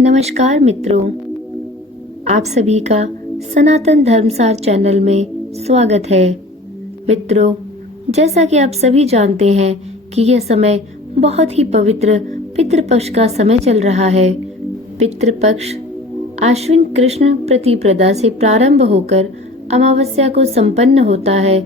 नमस्कार मित्रों, आप सभी का सनातन धर्मसार चैनल में स्वागत है। मित्रों, जैसा कि आप सभी जानते हैं कि यह समय बहुत ही पवित्र पितृपक्ष का समय चल रहा है। पितृपक्ष आश्विन कृष्ण प्रतिपदा से प्रारंभ होकर अमावस्या को संपन्न होता है।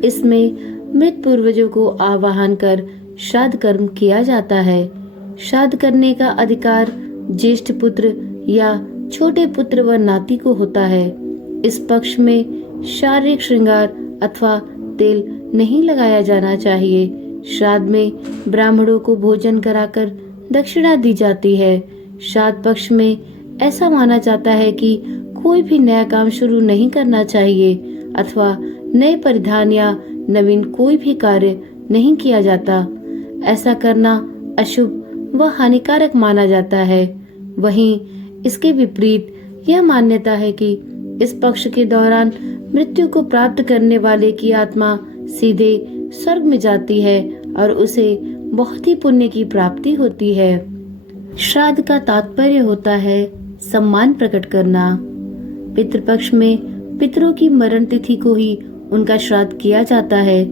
इसमें मृत पूर्वजों को आवाहन कर श्राद्ध कर्म किया जाता है। श्राद्ध करने का अधिकार ज्येष्ठ पुत्र या छोटे पुत्र व नाती को होता है। इस पक्ष में शारीरिक श्रृंगार अथवा तेल नहीं लगाया जाना चाहिए। श्राद्ध में ब्राह्मणों को भोजन कराकर दक्षिणा दी जाती है। श्राद्ध पक्ष में ऐसा माना जाता है कि कोई भी नया काम शुरू नहीं करना चाहिए अथवा नए परिधान या नवीन कोई भी कार्य नहीं किया जाता। ऐसा करना अशुभ व हानिकारक माना जाता है। वहीं इसके विपरीत यह मान्यता है कि इस पक्ष के दौरान मृत्यु को प्राप्त करने वाले की आत्मा सीधे स्वर्ग में जाती है और उसे बहुत ही पुण्य की प्राप्ति होती है। श्राद्ध का तात्पर्य होता है सम्मान प्रकट करना। पितृपक्ष में पितरों की मरण तिथि को ही उनका श्राद्ध किया जाता है।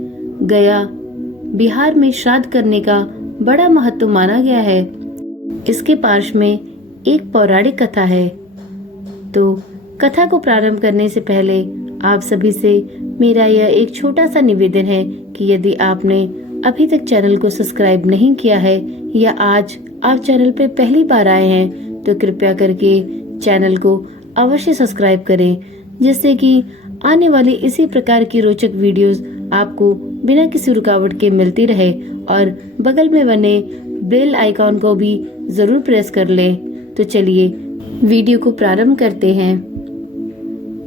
गया बिहार में श्राद्ध करने का बड़ा महत्व माना गया है। इसके पार्श्व में एक पौराणिक कथा है। तो कथा को प्रारंभ करने से पहले आप सभी से मेरा यह एक छोटा सा निवेदन है कि यदि आपने अभी तक चैनल को सब्सक्राइब नहीं किया है या आज आप चैनल पे पहली बार आए हैं तो कृपया करके चैनल को अवश्य सब्सक्राइब करें, जिससे कि आने वाली इसी प्रकार की रोचक वीडियोस आपको बिना किसी रुकावट के मिलती रहे और बगल में बने बेल आइकॉन को भी जरूर प्रेस कर लें। तो चलिए वीडियो को प्रारंभ करते हैं।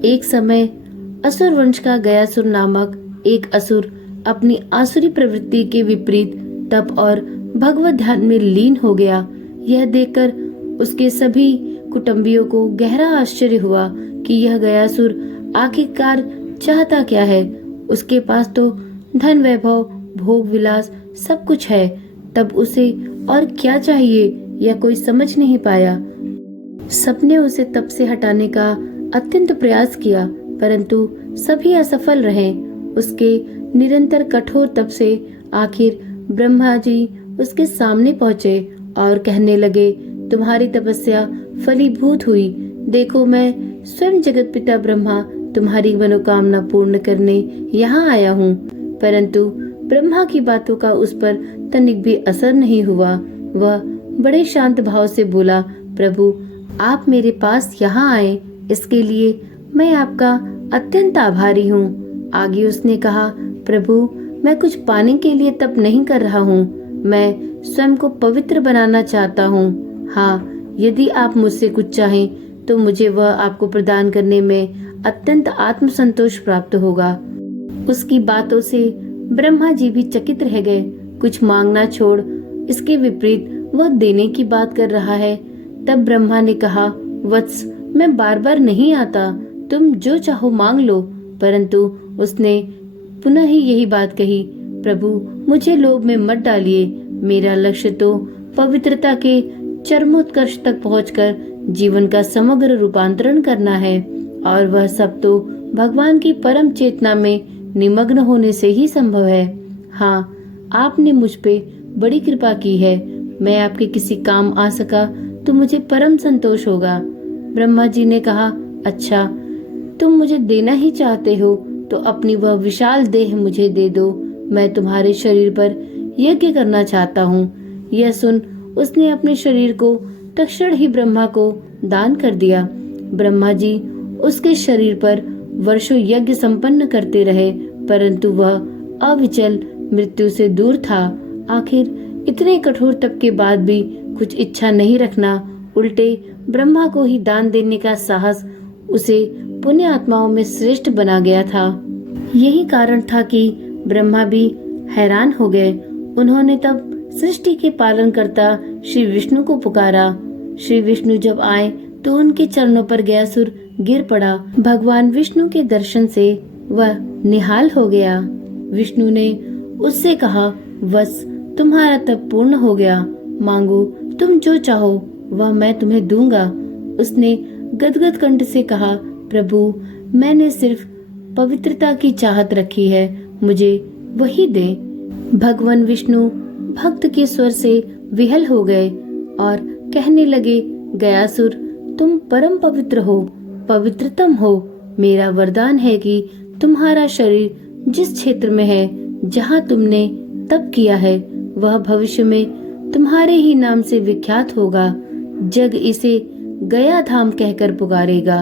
एक समय असुर वंश का गयासुर नामक एक असुर अपनी आसुरी प्रवृत्ति के विपरीत तप और भगवत ध्यान में लीन हो गया। यह देखकर उसके सभी कुटुंबियों को गहरा आश्चर्य हुआ कि यह गयासुर आखिरकार चाहता क्या है। उसके पास तो धन वैभव भोग विलास सब कुछ है, तब उसे और क्या चाहिए यह कोई समझ नहीं पाया। सबने उसे तप से हटाने का अत्यंत प्रयास किया, परंतु सभी असफल रहे। उसके निरंतर कठोर तप से आखिर ब्रह्मा जी उसके सामने पहुँचे और कहने लगे, तुम्हारी तपस्या फलीभूत हुई। देखो, मैं स्वयं जगत पिता ब्रह्मा तुम्हारी मनोकामना पूर्ण करने यहाँ आया हूँ। परंतु ब्रह्मा की बातों का उस पर तनिक भी असर नहीं हुआ। वह बड़े शांत भाव से बोला, प्रभु, आप मेरे पास यहाँ आए इसके लिए मैं आपका अत्यंत आभारी हूँ। आगे उसने कहा, प्रभु, मैं कुछ पाने के लिए तप नहीं कर रहा हूँ, मैं स्वयं को पवित्र बनाना चाहता हूँ। हाँ, यदि आप मुझसे कुछ चाहें तो मुझे वह आपको प्रदान करने में अत्यंत आत्मसंतोष प्राप्त होगा। उसकी बातों से ब्रह्मा जी भी चकित रह गए। कुछ मांगना छोड़ इसके विपरीत वह देने की बात कर रहा है। तब ब्रह्मा ने कहा, वत्स, मैं बार बार नहीं आता, तुम जो चाहो मांग लो। परंतु उसने पुनः ही यही बात कही, प्रभु, मुझे लोभ में मत डालिए। मेरा लक्ष्य तो पवित्रता के चरमोत्कर्ष तक पहुंचकर जीवन का समग्र रूपांतरण करना है, और वह सब तो भगवान की परम चेतना में निमग्न होने से ही संभव है। हाँ, आपने मुझ पे बड़ी कृपा की है। मैं आपके किसी काम आ सका तो मुझे परम संतोष होगा। ब्रह्मा जी ने कहा, अच्छा, तुम मुझे देना ही चाहते हो तो अपनी वह विशाल देह मुझे दे दो। मैं तुम्हारे शरीर पर यज्ञ करना चाहता हूँ। यह सुन उसने अपने शरीर को तत्क्षण ही ब्रह्मा को दान कर दिया। ब्रह्मा जी उसके शरीर पर वर्षों यज्ञ संपन्न करते रहे, परंतु वह अविचल मृत्यु से दूर था। आखिर इतने कठोर तप के बाद भी कुछ इच्छा नहीं रखना, उल्टे ब्रह्मा को ही दान देने का साहस उसे पुण्य आत्माओं में श्रेष्ठ बना गया था। यही कारण था कि ब्रह्मा भी हैरान हो गए। उन्होंने तब सृष्टि के पालन करता श्री विष्णु को पुकारा। श्री विष्णु जब आए तो उनके चरणों पर गयासुर गिर पड़ा। भगवान विष्णु के दर्शन से वह निहाल हो गया। विष्णु ने उससे कहा, वत्स, तुम्हारा तप पूर्ण हो गया, मांगो तुम जो चाहो वह मैं तुम्हें दूंगा। उसने गदगद कंठ से कहा, प्रभु, मैंने सिर्फ पवित्रता की चाहत रखी है, मुझे वही दे। भगवान विष्णु भक्त के स्वर से विहल हो गए और कहने लगे, गयासुर, तुम परम पवित्र हो, पवित्रतम हो। मेरा वरदान है कि तुम्हारा शरीर जिस क्षेत्र में है, जहाँ तुमने तप किया है, वह भविष्य में तुम्हारे ही नाम से विख्यात होगा। जग इसे गया धाम कहकर पुकारेगा।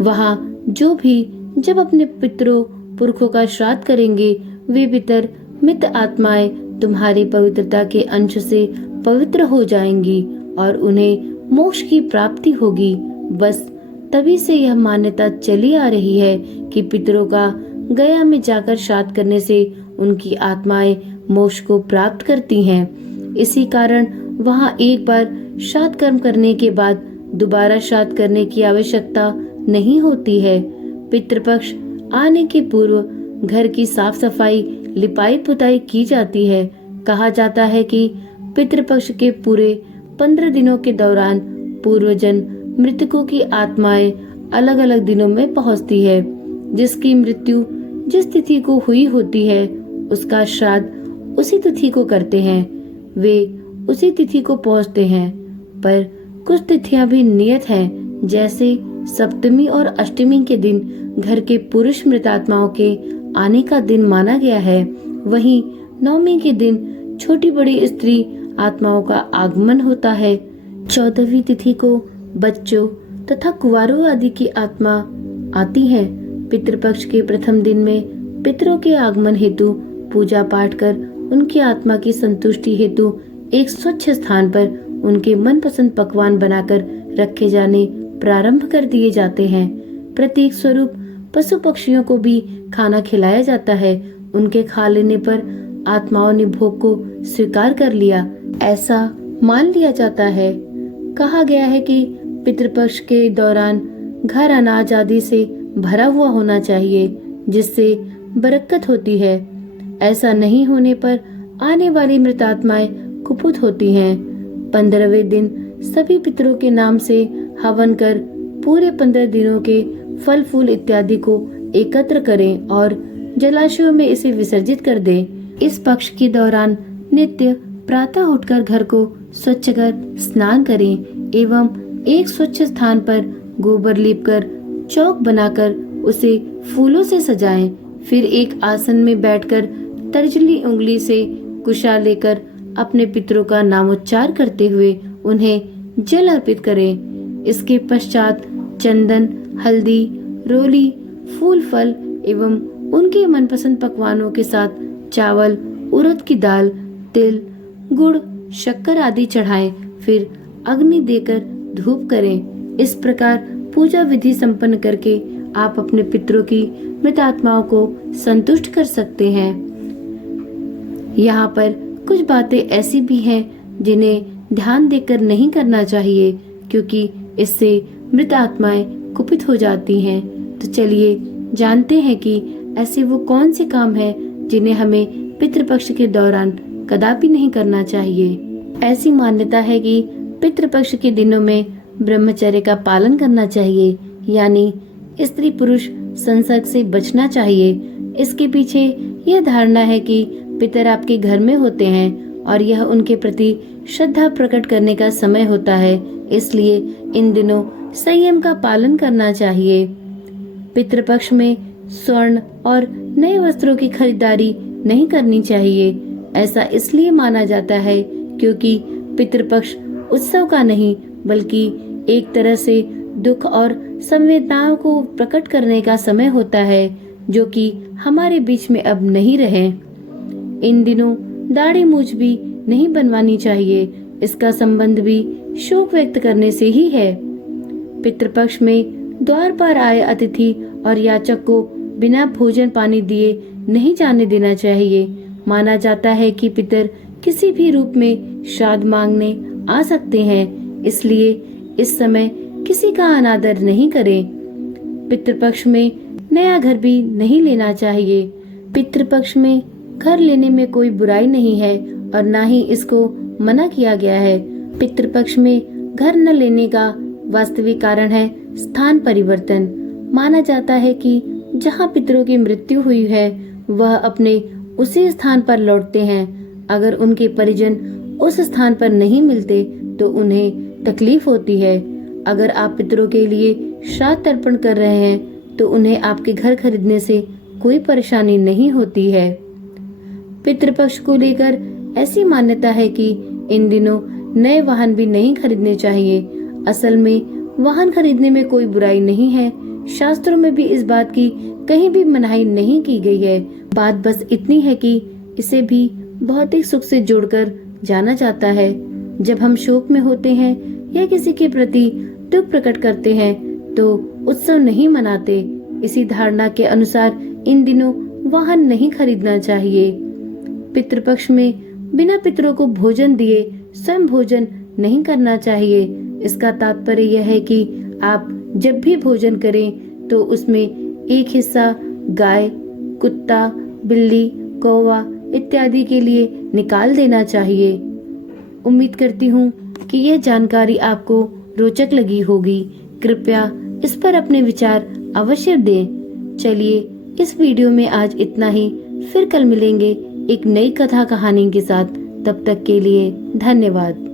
वहाँ जो भी जब अपने पितरों पुरखों का श्राद्ध करेंगे, वे पितर मित आत्माएं तुम्हारी पवित्रता के अंश से पवित्र हो जाएंगी और उन्हें मोक्ष की प्राप्ति होगी। बस तभी से यह मान्यता चली आ रही है कि पितरों का गया में जाकर श्राद्ध करने से उनकी आत्माएं मोक्ष को प्राप्त करती हैं। इसी कारण वहाँ एक बार श्राद्ध कर्म करने के बाद दोबारा श्राद्ध करने की आवश्यकता नहीं होती है। पितृपक्ष आने के पूर्व घर की साफ सफाई, लिपाई पुताई की जाती है। कहा जाता है कि पितृपक्ष के पूरे 15 दिनों के दौरान पूर्वजन मृतकों की आत्माएं अलग अलग दिनों में पहुंचती है। जिसकी मृत्यु जिस तिथि को हुई होती है, उसका श्राद्ध उसी तिथि को करते हैं। वे उसी तिथि को पहुंचते हैं, पर कुछ तिथियां भी नियत हैं, जैसे सप्तमी और अष्टमी के दिन घर के पुरुष मृतात्माओं के आने का दिन माना गया है। वहीं नवमी के दिन छोटी बड़ी स्त्री आत्माओं का आगमन होता है। 14वीं तिथि को बच्चों तथा कुंवारों आदि की आत्मा आती है। पितृपक्ष के प्रथम दिन में पितरों के आगमन हेतु पूजा पाठ कर उनकी आत्मा की संतुष्टि हेतु एक स्वच्छ स्थान पर उनके मनपसंद पकवान बनाकर रखे जाने प्रारंभ कर दिए जाते हैं। प्रतीक स्वरूप पशु पक्षियों को भी खाना खिलाया जाता है। उनके खा लेने पर आत्माओं ने भोग को स्वीकार कर लिया, ऐसा मान लिया जाता है। कहा गया है कि पितृपक्ष के दौरान घर अनाज आदि से भरा हुआ होना चाहिए, जिससे बरकत होती है। ऐसा नहीं होने पर आने वाली मृतात्माएं कुपित होती हैं। 15वें दिन सभी पितरों के नाम से हवन कर पूरे 15 दिनों के फल फूल इत्यादि को एकत्र करें और जलाशयों में इसे विसर्जित कर दें। इस पक्ष के दौरान नित्य प्रातः उठकर घर को स्वच्छ कर स्नान करें एवं एक स्वच्छ स्थान पर गोबर लीपकर चौक बनाकर उसे फूलों से सजाएं। फिर एक आसन में बैठकर तर्जनी उंगली से कुशा लेकर अपने पितरों का नामोच्चार करते हुए उन्हें जल अर्पित करें। इसके पश्चात चंदन, हल्दी, रोली, फूल फल एवं उनके मनपसंद पकवानों के साथ चावल, उड़द की दाल, तिल, गुड़, शक्कर आदि चढ़ाएं। फिर अग्नि देकर धूप करें। इस प्रकार पूजा विधि संपन्न करके आप अपने पितरों की मृत आत्माओं को संतुष्ट कर सकते हैं। यहाँ पर कुछ बातें ऐसी भी हैं जिन्हें ध्यान देकर नहीं करना चाहिए, क्योंकि इससे मृत आत्माएं कुपित हो जाती हैं। तो चलिए जानते हैं कि ऐसे वो कौन से काम हैं जिन्हें हमें पितृपक्ष के दौरान कदापि नहीं करना चाहिए। ऐसी मान्यता है कि पितृपक्ष के दिनों में ब्रह्मचर्य का पालन करना चाहिए, यानी स्त्री पुरुष संसर्ग से बचना चाहिए। इसके पीछे यह धारणा है कि पितर आपके घर में होते हैं और यह उनके प्रति श्रद्धा प्रकट करने का समय होता है, इसलिए इन दिनों संयम का पालन करना चाहिए। पितृपक्ष में स्वर्ण और नए वस्त्रों की खरीदारी नहीं करनी चाहिए। ऐसा इसलिए माना जाता है क्योंकि पितृपक्ष उत्सव का नहीं बल्कि एक तरह से दुख और संवेदनाओं को प्रकट करने का समय होता है, जो कि हमारे बीच में अब नहीं रहे। इन दिनों दाढ़ी मूछ भी नहीं बनवानी चाहिए। इसका संबंध भी शोक व्यक्त करने से ही है। पितृपक्ष में द्वार पर आए अतिथि और याचक को बिना भोजन पानी दिए नहीं जाने देना चाहिए। माना जाता है कि पितर किसी भी रूप में श्राद्ध मांगने आ सकते हैं, इसलिए इस समय किसी का अनादर नहीं करें। पितृपक्ष में नया घर भी नहीं लेना चाहिए। पितृपक्ष में घर लेने में कोई बुराई नहीं है और ना ही इसको मना किया गया है। पितृपक्ष में घर न लेने का वास्तविक कारण है स्थान परिवर्तन। माना जाता है कि जहाँ पितरों की मृत्यु हुई है वह अपने उसी स्थान पर लौटते हैं। अगर उनके परिजन उस स्थान पर नहीं मिलते तो उन्हें तकलीफ होती है। अगर आप पितरों के लिए श्राद्ध तर्पण कर रहे हैं तो उन्हें आपके घर खरीदने से कोई परेशानी नहीं होती है। पितृपक्ष को लेकर ऐसी मान्यता है कि इन दिनों नए वाहन भी नहीं खरीदने चाहिए। असल में वाहन खरीदने में कोई बुराई नहीं है। शास्त्रों में भी इस बात की कहीं भी मनाही नहीं की गई है। बात बस इतनी है कि इसे भी भौतिक सुख से जोड़कर जाना जाता है। जब हम शोक में होते हैं या किसी के प्रति दुख प्रकट करते हैं तो उत्सव नहीं मनाते। इसी धारणा के अनुसार इन दिनों वाहन नहीं खरीदना चाहिए। पितृपक्ष में बिना पितरों को भोजन दिए स्वयं भोजन नहीं करना चाहिए। इसका तात्पर्य यह है कि आप जब भी भोजन करें तो उसमें एक हिस्सा गाय, कुत्ता, बिल्ली, कौवा इत्यादि के लिए निकाल देना चाहिए। उम्मीद करती हूँ कि यह जानकारी आपको रोचक लगी होगी। कृपया इस पर अपने विचार अवश्य दें। चलिए इस वीडियो में आज इतना ही। फिर कल मिलेंगे एक नई कथा कहानी के साथ। तब तक के लिए धन्यवाद।